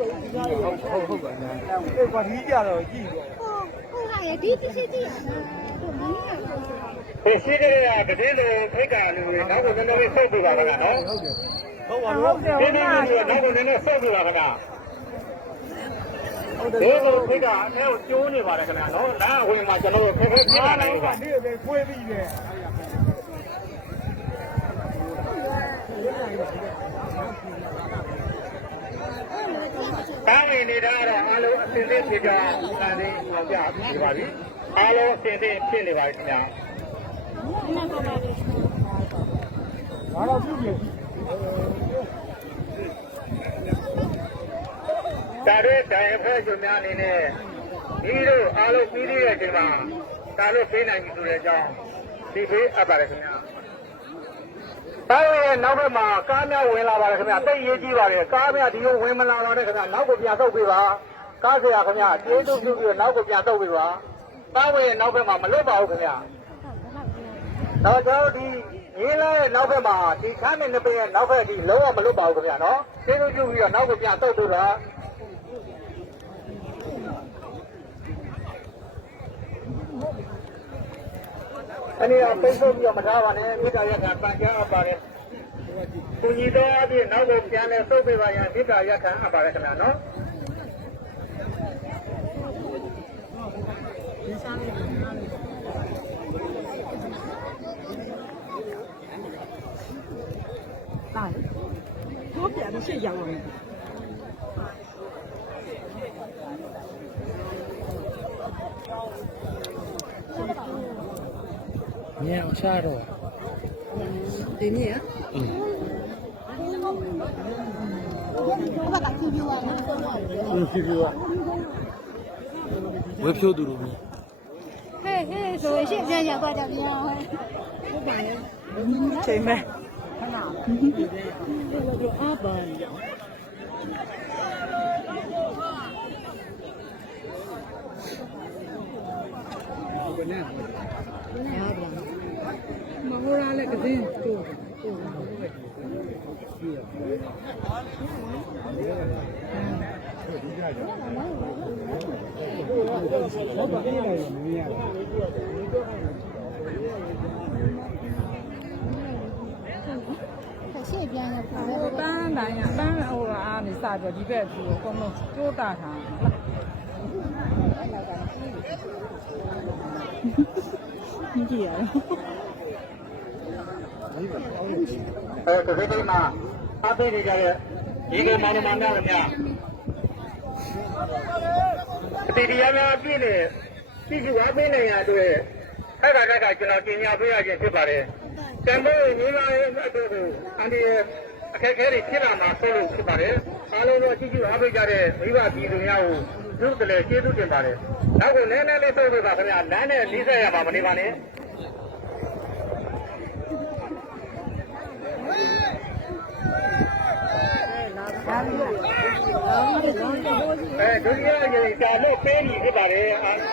ဟုတ်ပါလားအဲ့ဘာဒီကြတော့ကြည့်ပေါ့ဟုတ်ကဲ့ဒီတစ်ချက်ကြည့်ရတာတို့မင်းရကိုရှိတဲ့ကတည်းကဖိတ်ကလူတွေနောက်ကိုနည်းနည်းဆုတ်ပြပါခင်ဗျာနော်ဟုတ်ပါဘူးဒီနေ့ကနောက်ကိုနည်းနည်းဆုတ်ပြပါခင်ဗျာဒီလိုဖိတ်ကအထဲကိုကျိုးနေပါတယ်ခင်ဗျာနော်လမ်းအဝင်မှာကျွန်တော်တို့ဖဲဖဲပြလာနိုင်ပါနေ့ပဲခွေးပြီးတယ်တားဝင်နေတာတော့အားလုံးအစင်းစင်းဖြစ်ကြတာလေးဟောပြပြပါပြီအားလုံးအစင်းစင်းဖြစ်နေပါပြီခင်ဗျာဘာလို့ပြုလဲဒါတို့တိုင်ဖက်ကျွန်များအနေနဲ့ဒီလိုအားလုံးပြီးသေးတဲ့အချိန်မှာဒါလို့ပေးနိုင်ပြီဆိုတဲ့အကြောင်းဒီပေးအပ်ပါတယ်ခင်ဗျာတားရဲ့နောက်ဘက်မှာကားများဝင်လာပါတယ်ခင်ဗျာတိတ်ရေးကြီးပါတယ်ကားများဒီလိုဝင်မလာတော့တဲ့ခင်ဗျာနောက်ကိုပြန်ဆုတ်ပေးပါကားဆရာခင်ဗျာကျေးဇူးပြုပြီးတော့နောက်ကိုပြန်ဆုတ်ပေးပါတားရဲ့နောက်ဘက်မှာမလွတ်ပါဘူးခင်ဗျာတော့ကျွန်တော်ဒီရင်းလာရဲ့နောက်ဘက်မှာဒီခမ်းမင်းနှစ်ပင်ရဲ့နောက်ဘက်ဒီလုံးဝမလွတ်ပါဘူးခင်ဗျာနော်ကျေးဇူးပြုပြီးတော့နောက်ကိုပြန်ဆုတ်ပေးပါအနေနဲ့ပိတ်ဆို့ပြီးတော့မထားပါနဲ့မိသားရကပန်ကြားအပ်ပါတယ်။ကိုကြီးတော်အပြည့်နောက်ကိုပြန်လဲဆုတ်ပေးပါရန်မိသားရကအပ်ပါတယ်ခင်ဗျာနော်။来，左边的是羊肉。ညံချတော့对面。我把它丢丢啊，ဖြူဖြူဝေဖြိုးသူတို့မျိုး嘿嘿，所以现在想多少钱啊？ချိန်မဲ့မဟိုလာလည်းကစင်းတူ谢谢边的，တန်းတိုင်းကတန်းဟိုအားနေစပြီးဒီဘက်ပြီးတော့မကျိုးတာထားကြည့်ရတယ်ကလေးလေးမှာအားပေးနေကြတဲ့ဒီကမောင်နှမများလည်းများအတီးတရားများပြည့်နေပြည်သူအားပေးနေရတဲ့အဲ့ဒါကကျွန်တော်ပြင်ညာပေးရခြင်းဖြစ်ပါတယ်။တန်ဖိုးညီမရဲ့အတူတူအန်ဒီရဲ့အခက်အခဲတွေဖြစ်လာမှာဆိုလို့ဖြစ်ပါတယ်။အားလုံးတော့ကြည့်ကြည့်အားပေးကြတဲ့မိဘပြည်သူများကိုသူ့တလည်းကျေးဇူးတင်ပါတယ်။နောက်ကိုနည်းနည်းလေးဆိုပေးပါခင်ဗျာ။လမ်းနဲ့နီးစပ်ရမှာမနေပါနဲ့။ဒုတိယရင်ဒါလို့ပေးပြီးဖြစ်ပါတယ်အားလုံး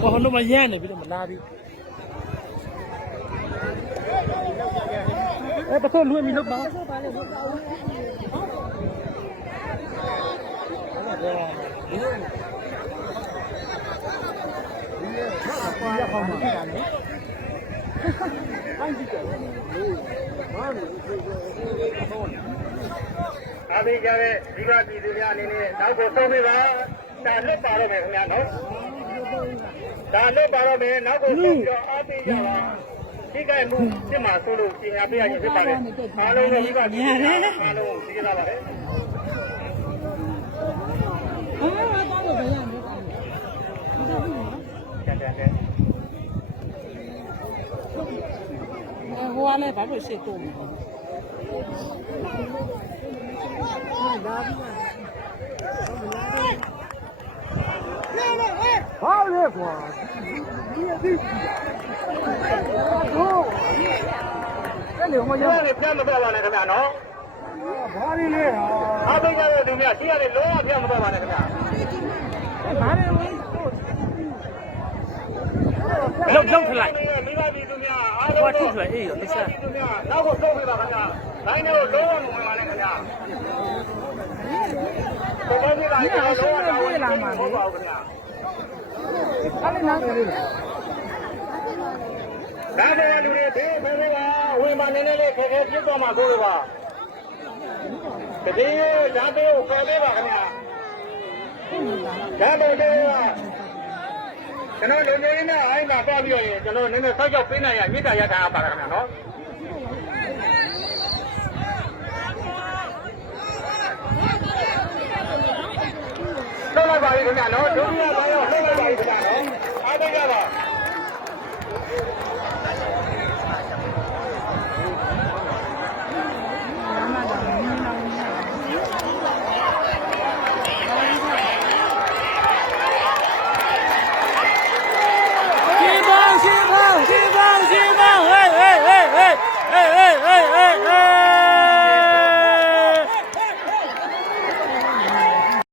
ဟောတော့မရနေပြီတော့မလာပြီပထမလွှဲမိလို့ပါအားပေးကြတဲ့ဒီကပြည်သူများအနေနဲ့နောက်ကိုဆုံးပေးပါဒါလွတ်ပါတော့မယ်ခင်ဗျာနော်ဒါလွတ်ပါတော့မယ်နောက်ကိုဆုံးပြီးတော့အားပေးကြပါဒီကဲမှုစစ်မှာဆိုလို့ပြင်ညာပေးရခြင်းဖြစ်ပါတယ်အားလုံးကိုဒီကပြည်သူများအားလုံးကိုသိကြပါပါတယ်ဟိုကလည်းဘာလို့ရှေ့တော့好嘞，瓜，你也得。哦，这里我要你骗不到吧？那怎么样？喏，哪里来啊？他这个怎么样？现在的龙啊骗不到吧？那怎么样？哪里我？ လောက်ထလိုက် မိဘပြည်သူများအားလုံး ဟောထုထွက်အေးရောတစ်ဆက် နောက်ကိုဆုံးပြပါခင်ဗျာလိုင်းတွေကိုလုံးဝမဝင်ပါနဲ့ခင်ဗျာဘယ်လိုဖြစ်လာလဲလုံးဝဟုတ်ပါဘူးခင်ဗျာ အဲ့ဒီနားကလေး ဒါတဲ့လူတွေဘေးဖေးကဝင်မနေနဲ့လေခဲခဲပြစ်သွားမှာကိုလိုပါတတိယဓာတ်တွေကိုဖယ်ပေးပါခင်ဗျာဓာတ်တွေကကျွန်တော်လူမျိုးရင်းနဲ့အိုင်းလာပေါ့ပြီးရင်ကျွန်တော်နည်းနည်းဆောက်ကြောက်ပေးနိုင်ရမြစ်တာရထားပါခင်ဗျာနော်တော့လိုက်ပါပြီခင်ဗျာနော်ဒုတိယပိုင်း